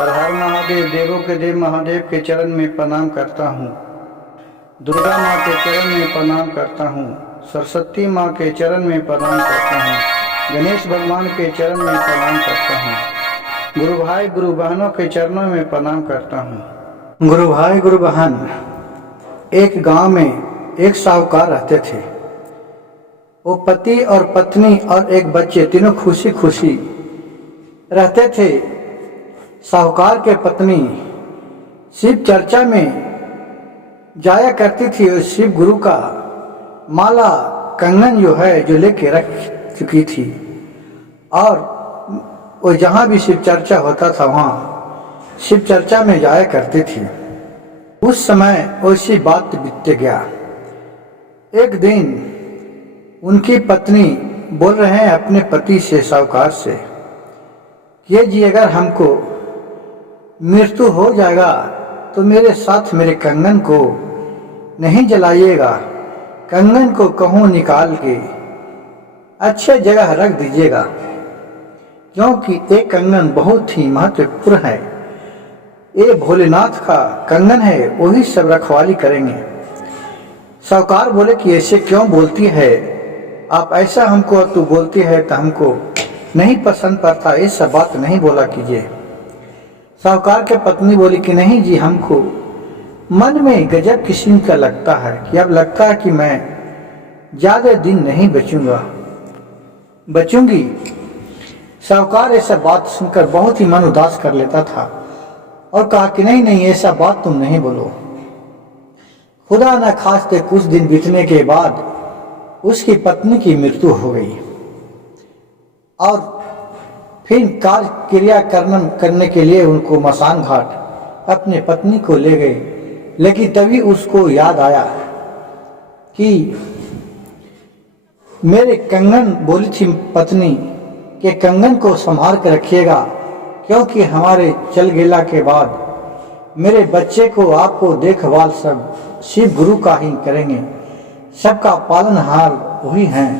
हर हर महादेव, देवों के देव महादेव के चरण में प्रणाम करता हूँ। दुर्गा माँ के चरण में प्रणाम करता हूँ। सरस्वती माँ के चरण में प्रणाम करता हूँ। गणेश भगवान के चरण में प्रणाम करता हूँ। गुरु भाई गुरु बहनों के चरणों में प्रणाम करता हूँ। गुरु भाई गुरु बहन, एक गांव में एक साहूकार रहते थे। वो पति और पत्नी और एक बच्चे तीनों खुशी खुशी रहते थे। साहूकार के पत्नी शिव चर्चा में जाया करती थी और शिव गुरु का माला कंगन जो लेके रख चुकी थी, और वो जहाँ भी शिव चर्चा होता था वहाँ शिव चर्चा में जाया करती थी। उस समय ऐसी बात बीतते गया। एक दिन उनकी पत्नी बोल रहे हैं अपने पति से, साहूकार से, ये जी अगर हमको मृत्यु हो जाएगा तो मेरे साथ मेरे कंगन को नहीं जलाइएगा, कंगन को कहूँ निकाल के अच्छे जगह रख दीजिएगा, क्योंकि एक कंगन बहुत ही महत्वपूर्ण है। ये भोलेनाथ का कंगन है, वही सब रखवाली करेंगे। साहूकार बोले कि ऐसे क्यों बोलती है आप, ऐसा हमको तू बोलती है तो हमको नहीं पसंद पड़ता, ये सब बात नहीं बोला कीजिए। साहूकार के पत्नी बोली कि नहीं जी, हमको मन में गजब किस्म का लगता है कि अब लगता है कि मैं ज्यादा दिन नहीं बचूंगी। साहूकार ऐसा बात सुनकर बहुत ही मन उदास कर लेता था और कहा कि नहीं नहीं, ऐसा बात तुम नहीं बोलो। खुदा न खास्ते कुछ दिन बीतने के बाद उसकी पत्नी की मृत्यु हो गई और फिर कार्य क्रिया करने के लिए उनको मसान घाट अपने पत्नी को ले गए। लेकिन तभी उसको याद आया कि मेरे कंगन, बोली थी पत्नी के कंगन को संभाल कर रखिएगा, क्योंकि हमारे चल गेला के बाद मेरे बच्चे को आपको देखभाल सब शिव गुरु का ही करेंगे, सबका पालनहार वही हैं।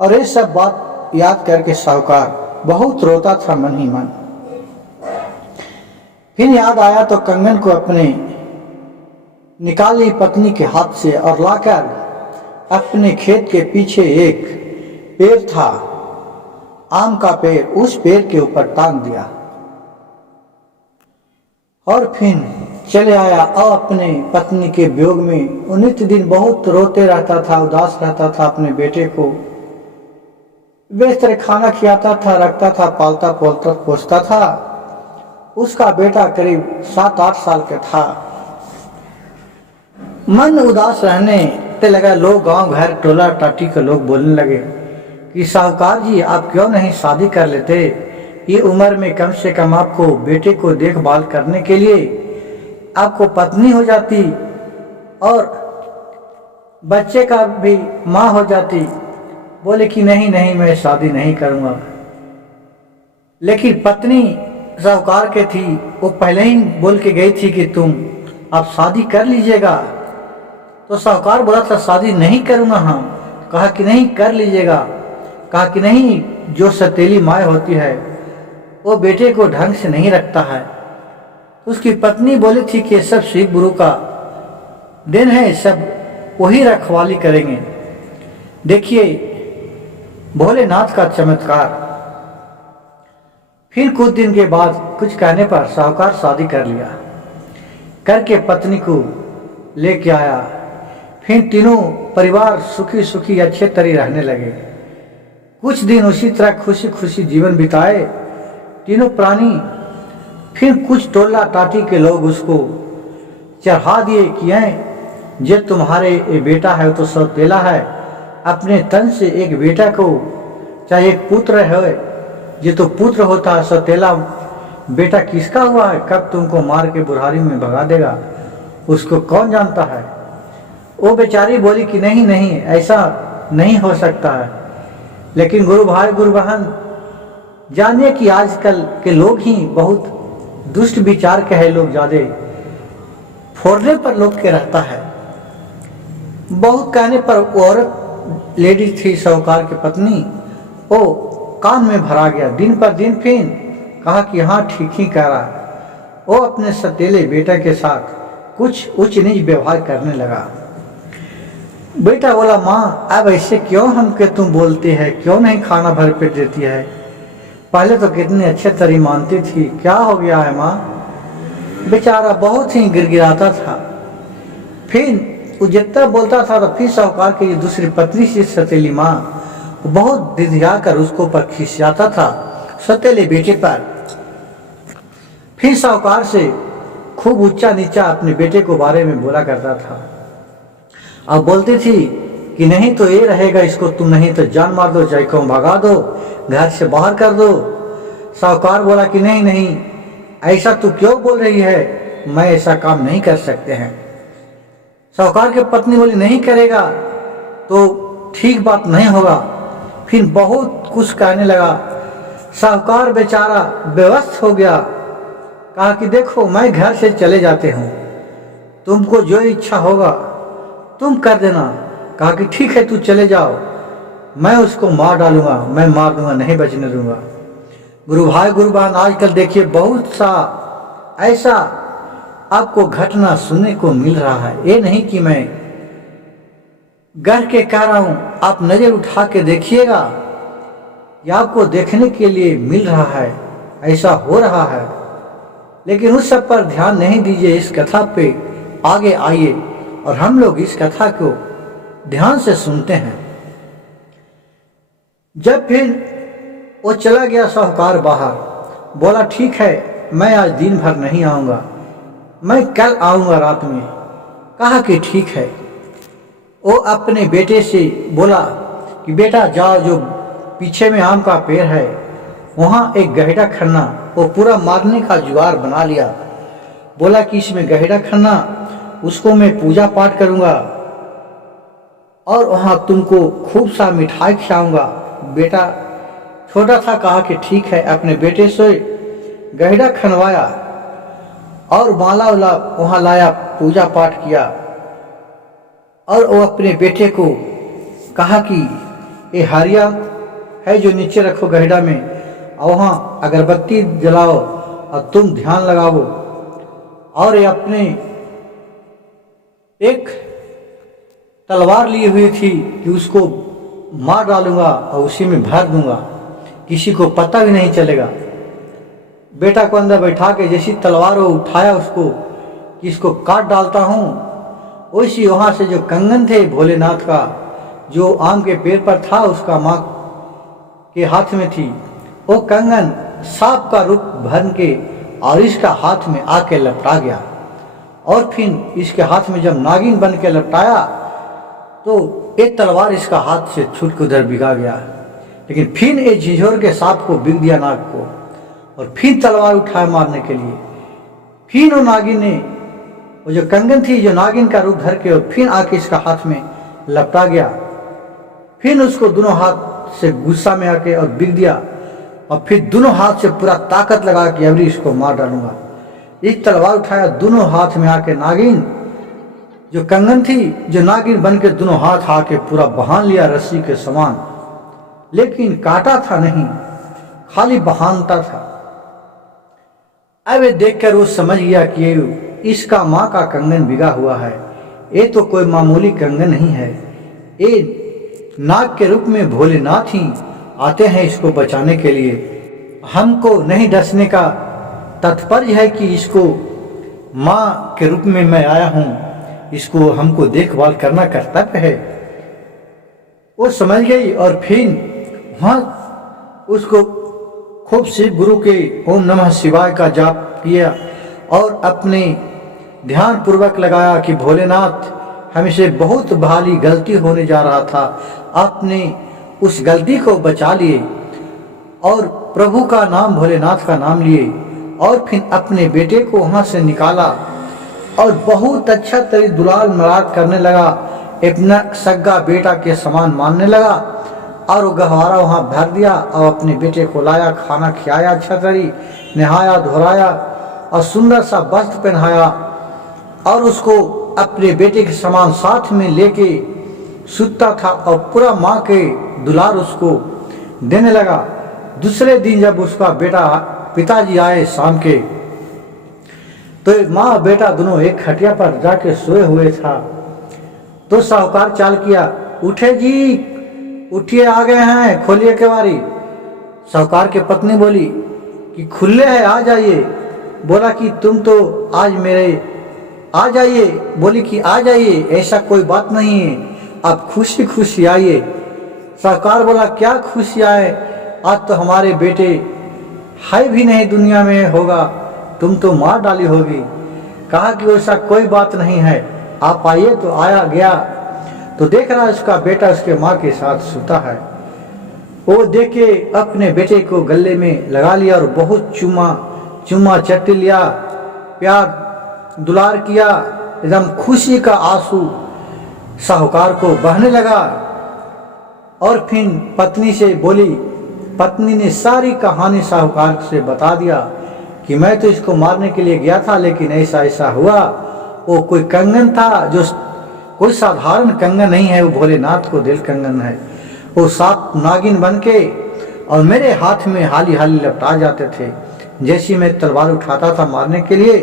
और ये सब बात याद करके साहूकार बहुत रोता था मन ही मन। फिर याद आया तो कंगन को अपने निकाली पत्नी के हाथ से और लाकर अपने खेत के पीछे एक पेड़ था, आम का पेड़, उस पेड़ के ऊपर टांग दिया और फिर चले आया। और अपने पत्नी के वियोग में वो नित्य दिन बहुत रोते रहता था, उदास रहता था। अपने बेटे को बेहतर खाना खिलाता था, रखता था, पालता पोसता था। उसका बेटा करीब 7-8 साल का था। मन उदास रहने ते लगा। लोग गांव घर टोला टाटी के लोग बोलने लगे कि साहूकार जी आप क्यों नहीं शादी कर लेते, ये उम्र में कम से कम आपको बेटे को देखभाल करने के लिए आपको पत्नी हो जाती और बच्चे का भी माँ हो जाती। बोले कि नहीं नहीं, मैं शादी नहीं करूंगा। लेकिन पत्नी साहूकार के थी, वो पहले ही बोल के गई थी कि तुम आप शादी कर लीजिएगा। तो साहूकार बोला था शादी नहीं करूंगा। हाँ, कहा कि नहीं कर लीजिएगा। कहा कि नहीं, जो सतीली माँ होती है वो बेटे को ढंग से नहीं रखता है। उसकी पत्नी बोली थी कि सब शिव गुरु का दिन है, सब वही रखवाली करेंगे। देखिए भोलेनाथ का चमत्कार। फिर कुछ दिन के बाद कुछ कहने पर साहूकार शादी कर लिया, करके पत्नी को लेके आया। फिर तीनों परिवार सुखी सुखी अच्छे तरह रहने लगे। कुछ दिन उसी तरह खुशी खुशी जीवन बिताए तीनों प्राणी। फिर कुछ टोला टाटी के लोग उसको चढ़ा दिए कि जे तुम्हारे ये बेटा है तो सौतेला है, अपने तन से एक बेटा को, चाहे एक पुत्र है, ये तो पुत्र होता है, सौतेला बेटा किसका हुआ है, कब तुमको मार के बुढ़ारी में भगा देगा, उसको कौन जानता है। वो बेचारी बोली कि नहीं नहीं, ऐसा नहीं हो सकता है। लेकिन गुरु भाई गुरु बहन, जानिए कि आजकल के लोग ही बहुत दुष्ट विचार के है। लोग ज्यादा फोड़ने पर लोग के रहता है। बहुत कहने पर औरत लेडीज थी साहूकार की पत्नी, वो कान में भरा गया। दिन पर दिन फिर कहा कि हाँ ठीक ही कह रहा है। वो अपने सतीले बेटा के साथ कुछ उच्च नीच व्यवहार करने लगा। बेटा बोला, माँ अब ऐसे क्यों हमके तुम बोलती है, क्यों नहीं खाना भर पेट देती है? पहले तो कितनी अच्छे तरह मानती थी, क्या हो गया है माँ? बेचारा बहुत ही गिड़गिड़ाता था। फिर वो जितना बोलता था तो फिर साहूकार की दूसरी पत्नी से सतीली माँ बहुत दिधिया कर उसको पर खिसियाता था, सतीले बेटे पर। फिर साहूकार से खूब ऊंचा नीचा अपने बेटे को बारे में बोला करता था। अब बोलती थी कि नहीं तो ये रहेगा, इसको तुम नहीं तो जान मार दो, चाहे को भगा दो, घर से बाहर कर दो। साहूकार बोला कि नहीं नहीं, ऐसा तू क्यों बोल रही है, मैं ऐसा काम नहीं कर सकते हैं। साहूकार की पत्नी बोली नहीं करेगा तो ठीक बात नहीं होगा। फिर बहुत कुछ कहने लगा। साहूकार बेचारा बेवश हो गया। कहा कि देखो मैं घर से चले जाते हूँ, तुमको जो इच्छा होगा तुम कर देना। कहा कि ठीक है तू चले जाओ, मैं उसको मार डालूंगा, मैं मार दूंगा, नहीं बचने दूंगा। गुरु भाई गुरु बहन, आजकल देखिए बहुत सा ऐसा आपको घटना सुनने को मिल रहा है। ये नहीं कि मैं घर के कह रहा हूं, आप नजर उठा के देखिएगा, या आपको देखने के लिए मिल रहा है, ऐसा हो रहा है। लेकिन उस सब पर ध्यान नहीं दीजिए, इस कथा पे आगे आइए और हम लोग इस कथा को ध्यान से सुनते हैं। जब फिर वो चला गया साहूकार बाहर, बोला ठीक है मैं आज दिन भर नहीं आऊँगा, मैं कल आऊँगा रात में। कहा कि ठीक है। वो अपने बेटे से बोला कि बेटा जाओ, जो पीछे में आम का पेड़ है वहाँ एक गहरा खन्ना, वो पूरा मारने का जुगाड़ बना लिया। बोला कि इसमें गहरा खन्ना, उसको मैं पूजा पाठ करूँगा और वहाँ तुमको खूब सा मिठाई खिलाऊंगा। बेटा छोटा था, कहा कि ठीक है। अपने बेटे से गहरा खनवाया और माला उला वहाँ लाया, पूजा पाठ किया। और वो अपने बेटे को कहा कि ये हारिया है जो नीचे रखो गहरा में, और वहाँ अगरबत्ती जलाओ और तुम ध्यान लगाओ, और ये अपने एक तलवार ली हुई थी कि उसको मार डालूंगा और उसी में भर दूंगा, किसी को पता भी नहीं चलेगा। बेटा को अंदर बैठा के जैसी तलवार वो उठाया उसको कि इसको काट डालता हूँ, वैसी वहाँ से जो कंगन थे भोलेनाथ का, जो आम के पेड़ पर था, उसका माँ के हाथ में थी, वो कंगन सांप का रूप भर के और इसका हाथ में आके लपटा गया। और फिर इसके हाथ में जब नागिन बन के लपटाया तो एक तलवार इसका हाथ से छूट के उधर बिगा गया। लेकिन फिर एक झिझोर के सांप को बिग दिया नाग को, और फिर तलवार उठाया मारने के लिए। फिर वो नागिन ने वो जो कंगन थी, जो नागिन का रूप धर के, और फिर आके इसका हाथ में लपटा गया। फिर उसको दोनों हाथ से गुस्सा में आके और बिग दिया, और फिर दोनों हाथ से पूरा ताकत लगा के अभी इसको मार डालूंगा। एक तलवार उठाया, दोनों हाथ में आके नागिन जो कंगन थी, जो नागिन बन के दोनों हाथ आके पूरा बहान लिया रस्सी के समान, लेकिन काटा था नहीं, खाली बहानता था। अब ये देखकर वो समझ गया कि इसका माँ का कंगन बिगा हुआ है, ये तो कोई मामूली कंगन नहीं है, ये नाग के रूप में भोलेनाथ ही आते हैं इसको बचाने के लिए। हमको नहीं डसने का तात्पर्य है कि इसको माँ के रूप में मैं आया हूँ, इसको हमको देखभाल करना कर्तव्य है। वो समझ गई और फिर वहाँ उसको खूब शिव गुरु के ओम नमः शिवाय का जाप किया और अपने ध्यान पूर्वक लगाया कि भोलेनाथ हमसे बहुत भारी गलती होने जा रहा था, आपने उस गलती को बचा लिए और प्रभु का नाम, भोलेनाथ का नाम लिए, और फिर अपने बेटे को वहाँ से निकाला और बहुत अच्छा तरह दुलार मराद करने लगा, अपना सगा बेटा के समान मानने लगा। और वो गहवारा वहाँ भर दिया और अपने बेटे को लाया, खाना खिलाया, अच्छा तरी नहाया धोराया और सुंदर सा वस्त्र पहनाया और उसको अपने बेटे के समान साथ में लेके सुतता था और पूरा माँ के दुलार उसको देने लगा। दूसरे दिन जब उसका बेटा पिताजी आए शाम के, तो माँ बेटा दोनों एक खटिया पर जाके सोए हुए था। तो साहूकार चाल किया, उठे जी, उठिए, आ गए हैं, खोलिए केवाड़ी। साहूकार की पत्नी बोली कि खुले है, आ जाइए। बोला कि तुम तो आज मेरे, आ जाइए। बोली कि आ जाइए, ऐसा कोई बात नहीं है, आप खुशी खुशी आइए। साहूकार बोला, क्या खुशी आए, आज तो हमारे बेटे है भी नहीं दुनिया में होगा, तुम तो मार डाली होगी। कहा कि वैसा कोई बात नहीं है, आप आइए। तो आया गया तो देख रहा उसका बेटा उसके माँ के साथ सोता है। वो देख के अपने बेटे को गले में लगा लिया और बहुत चुम्मा चट लिया, प्यार दुलार किया। एकदम खुशी का आंसू साहूकार को बहने लगा। और फिर पत्नी से बोली, पत्नी ने सारी कहानी साहूकार से बता दिया कि मैं तो इसको मारने के लिए गया था, लेकिन ऐसा ऐसा हुआ। वो कोई कंगन था, जो कोई साधारण कंगन नहीं है, वो भोलेनाथ को दिल कंगन है। वो 7 नागिन बन के और मेरे हाथ में हाली हाली लपटा जाते थे। जैसी मैं तलवार उठाता था मारने के लिए,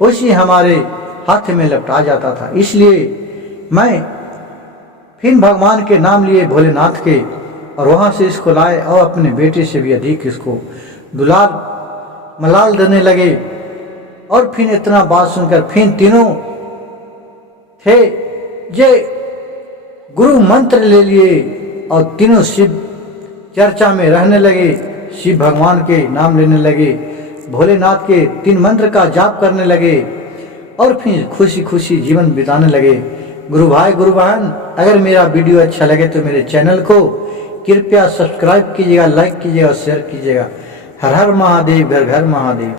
उसी हमारे हाथ में लपटा जाता था। इसलिए मैं फिर भगवान के नाम लिए भोलेनाथ के, और वहाँ से इसको लाए और अपने बेटे से भी अधिक इसको दुलार मलाल देने लगे। और फिर इतना बात सुनकर फिर तीनों थे जे गुरु मंत्र ले लिए और तीनों शिव चर्चा में रहने लगे, शिव भगवान के नाम लेने लगे, भोलेनाथ के 3 मंत्र का जाप करने लगे और फिर खुशी खुशी जीवन बिताने लगे। गुरु भाई गुरु बहन, अगर मेरा वीडियो अच्छा लगे तो मेरे चैनल को कृपया सब्सक्राइब कीजिएगा, लाइक कीजिएगा और शेयर कीजिएगा। हर हर महादेव, घर घर महादेव।